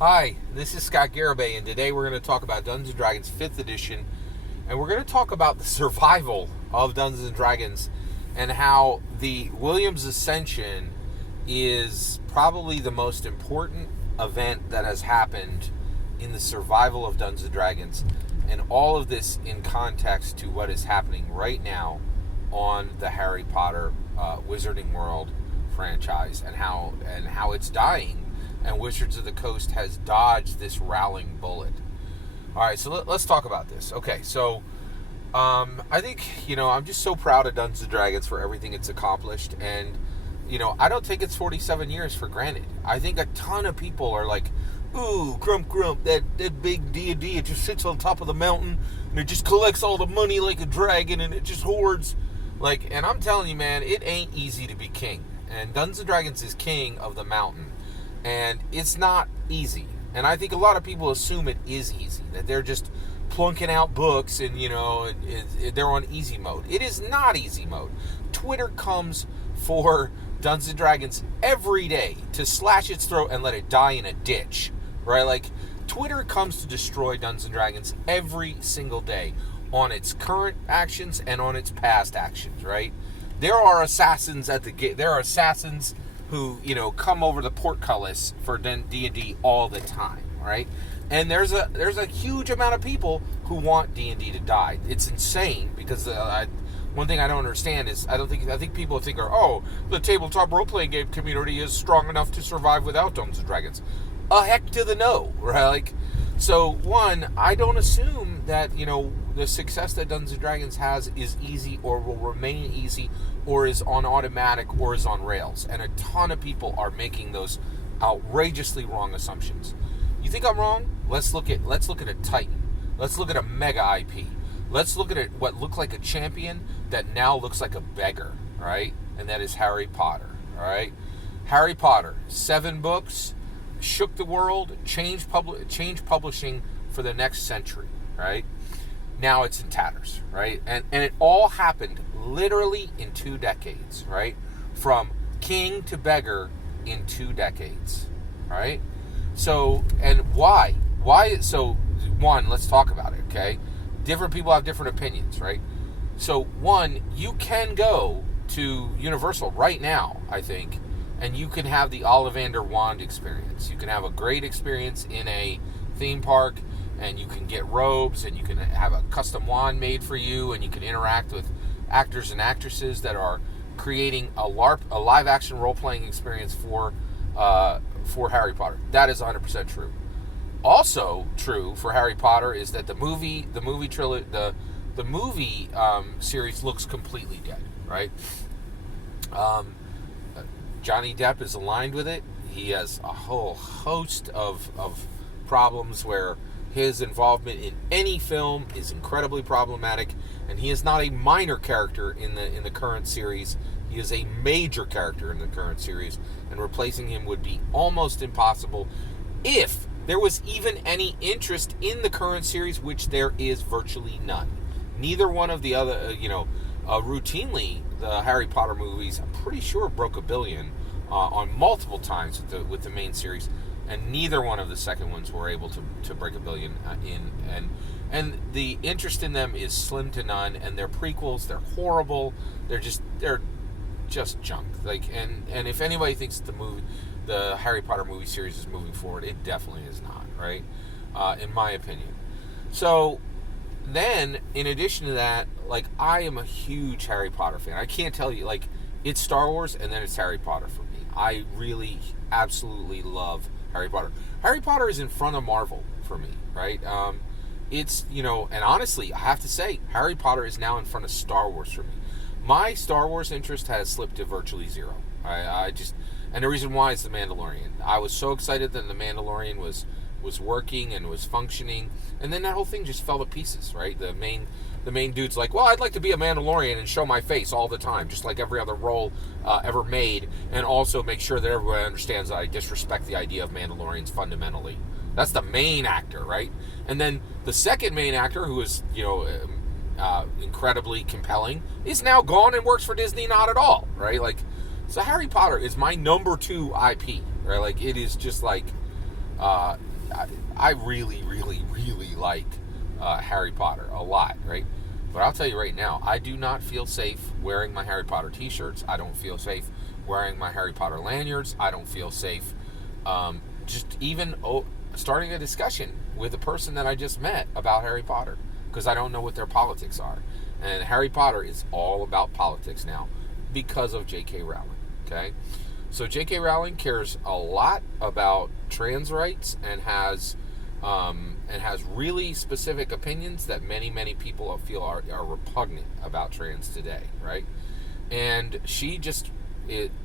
Hi, this is Scott Garibay, and today we're going to talk about Dungeons & Dragons 5th edition, and we're going to talk about the survival of Dungeons & Dragons and how the Williams Ascension is probably the most important event that has happened in the survival of Dungeons & Dragons, and all of this in context to what is happening right now on the Harry Potter Wizarding World franchise and how it's dying, and Wizards of the Coast has dodged this rowling bullet. All right, so let's talk about this. Okay, so I think, I'm just so proud of Dungeons & Dragons for everything it's accomplished, and, I don't take its 47 years for granted. I think a ton of people are like, ooh, grump, that big D&D, it just sits on top of the mountain, and it just collects all the money like a dragon, and it just hoards. And I'm telling you, man, it ain't easy to be king. And Dungeons & Dragons is king of the mountain. And it's not easy. And I think a lot of people assume it is easy, that they're just plunking out books and, they're on easy mode. It is not easy mode. Twitter comes for Dungeons & Dragons every day to slash its throat and let it die in a ditch, right? Twitter comes to destroy Dungeons & Dragons every single day on its current actions and on its past actions, right? There are assassins at the gate. There are assassins who, come over the portcullis for D&D all the time, right? And there's a huge amount of people who want D&D to die. It's insane because one thing I don't understand is I think people think the tabletop role-playing game community is strong enough to survive without Dungeons & Dragons. A heck to the no, right? So one, I don't assume that, the success that Dungeons & Dragons has is easy or will remain easy or is on automatic or is on rails. And a ton of people are making those outrageously wrong assumptions. You think I'm wrong? Let's look at a Titan. Let's look at a mega IP. Let's look at what looked like a champion that now looks like a beggar, right? And that is Harry Potter, all right? Harry Potter, 7 books, shook the world, changed publishing for the next century, right? Now it's in tatters, right? And it all happened literally in 2 decades, right? From king to beggar in 2 decades, right? So, and why? So, one, let's talk about it, okay? Different people have different opinions, right? So, one, you can go to Universal right now, I think, and you can have the Ollivander wand experience. You can have a great experience in a theme park, and you can get robes, and you can have a custom wand made for you, and you can interact with actors and actresses that are creating a live-action role-playing experience for Harry Potter. That is 100% true. Also true for Harry Potter is that the movie series looks completely dead, right? Johnny Depp is aligned with it. He has a whole host of problems where his involvement in any film is incredibly problematic, and he is not a minor character in the current series. He is a major character in the current series, and replacing him would be almost impossible if there was even any interest in the current series, which there is virtually none. Neither one of the other, routinely, the Harry Potter movies, I'm pretty sure, broke $1 billion on multiple times with the main series, and neither one of the second ones were able to break $1 billion and the interest in them is slim to none. And they're prequels, they're horrible, they're just junk. And if anybody thinks the Harry Potter movie series is moving forward, it definitely is not, right? In my opinion. So then, in addition to that, I am a huge Harry Potter fan. I can't tell you, it's Star Wars and then it's Harry Potter for me. I really absolutely love Harry Potter. Harry Potter is in front of Marvel for me, right? It's, and honestly, I have to say, Harry Potter is now in front of Star Wars for me. My Star Wars interest has slipped to virtually zero. And the reason why is The Mandalorian. I was so excited that The Mandalorian was working and was functioning, and then that whole thing just fell to pieces, right? The main dude's like, well, I'd like to be a Mandalorian and show my face all the time, just like every other role ever made, and also make sure that everyone understands that I disrespect the idea of Mandalorians fundamentally. That's the main actor, right? And then the second main actor, who is, incredibly compelling, is now gone and works for Disney not at all, right? So Harry Potter is my number 2 IP, right? It is just I really, really, really like Harry Potter a lot, right? But I'll tell you right now, I do not feel safe wearing my Harry Potter t-shirts. I don't feel safe wearing my Harry Potter lanyards. I don't feel safe just even starting a discussion with a person that I just met about Harry Potter, because I don't know what their politics are. And Harry Potter is all about politics now because of J.K. Rowling, okay? So J.K. Rowling cares a lot about trans rights and has really specific opinions that many, many people feel are repugnant about trans today, right? And she just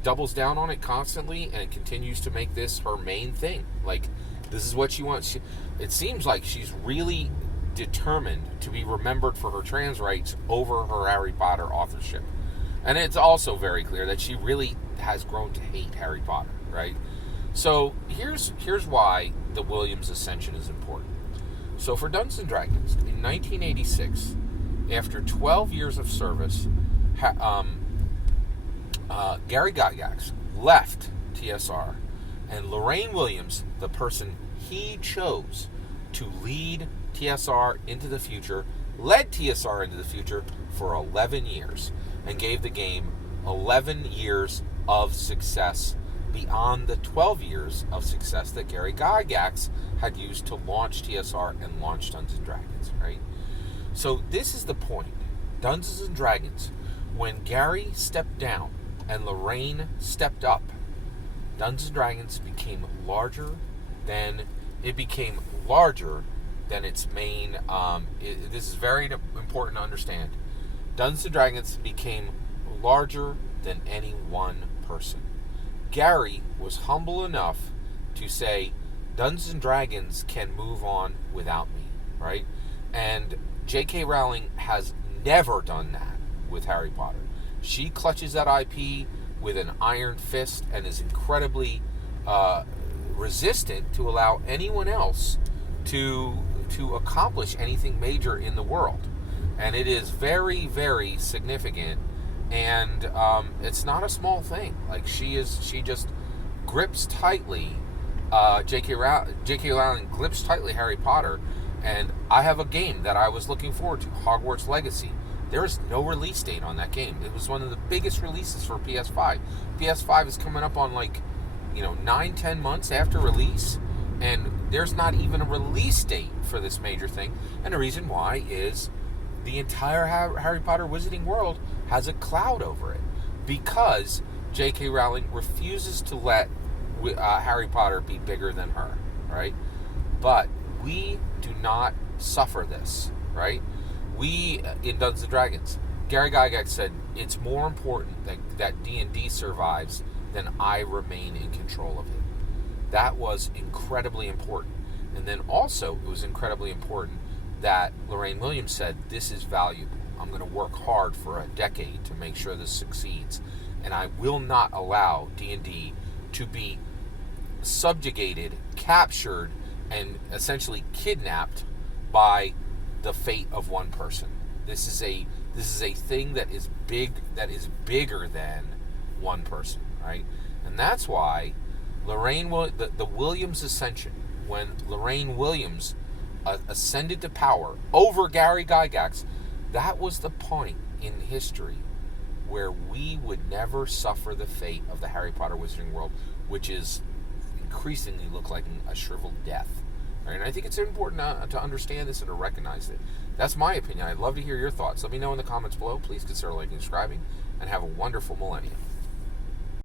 doubles down on it constantly and continues to make this her main thing. Like, this is what she wants. It seems like she's really determined to be remembered for her trans rights over her Harry Potter authorship. And it's also very clear that she really has grown to hate Harry Potter, right? So here's why the Williams Ascension is important. So for Dungeons & Dragons, in 1986, after 12 years of service, Gary Gygax left TSR, and Lorraine Williams, the person he chose to lead TSR into the future, led TSR into the future for 11 years and gave the game 11 years of success beyond the 12 years of success that Gary Gygax had used to launch TSR and launch Dungeons & Dragons, right? So this is the point. Dungeons & Dragons, when Gary stepped down and Lorraine stepped up, Dungeons & Dragons became larger than its main. This is very important to understand. Dungeons & Dragons became larger than any one person. Gary was humble enough to say, Dungeons & Dragons can move on without me, right? And J.K. Rowling has never done that with Harry Potter. She clutches that IP with an iron fist and is incredibly resistant to allow anyone else to accomplish anything major in the world. And it is very, very significant. And it's not a small thing. Like, she just grips tightly. J.K. Rowling grips tightly Harry Potter. And I have a game that I was looking forward to, Hogwarts Legacy. There is no release date on that game. It was one of the biggest releases for PS5. PS5 is coming up on 9-10 months after release, and there's not even a release date for this major thing. And the reason why is the entire Harry Potter Wizarding World has a cloud over it, because J.K. Rowling refuses to let Harry Potter be bigger than her, right? But we do not suffer this, right? We, in Dungeons & Dragons, Gary Gygax said, it's more important that D&D survives than I remain in control of it. That was incredibly important. And then also, it was incredibly important that Lorraine Williams said, this is valuable. I'm going to work hard for a decade to make sure this succeeds. And I will not allow D&D to be subjugated, captured, and essentially kidnapped by the fate of one person. This is a thing that is bigger than one person, right? And that's why the Williams Ascension, when Lorraine Williams ascended to power over Gary Gygax, that was the point in history where we would never suffer the fate of the Harry Potter Wizarding World, which is increasingly look like a shriveled death. Right? And I think it's important to understand this and to recognize it. That's my opinion. I'd love to hear your thoughts. Let me know in the comments below. Please consider liking and subscribing, and have a wonderful millennium.